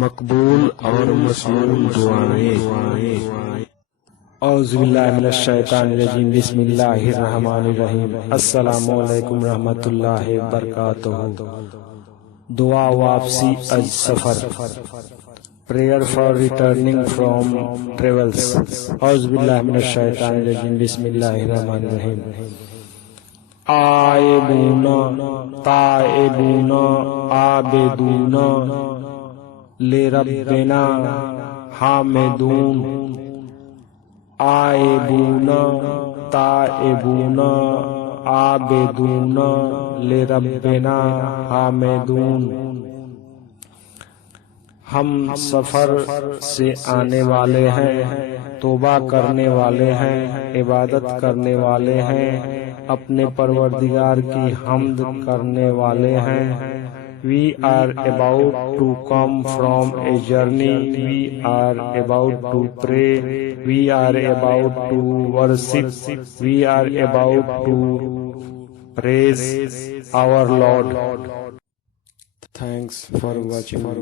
مقبول اور مسموع دعائیں۔ اعوذ باللہ من الشیطان الرجیم، بسم اللہ الرحمن الرحیم۔ السلام علیکم رحمۃ اللہ وبرکاتہ۔ دعا واپسی از سفر، prayer for returning from travels۔ اعوذ باللہ من الشیطان الرجیم، بسم اللہ الرحمن الرحیم۔ آئبون تائبون عابدون لربنا حامدون، آئبون تائبون عابدون لربنا حامدون۔ ہم سفر سے آنے والے ہیں، توبہ کرنے والے ہیں، عبادت کرنے والے ہیں، اپنے پروردگار کی حمد کرنے والے ہیں۔ We are about to come from a journey, we are about to pray, we are about to worship, we are about to praise our Lord. Thanks for watching.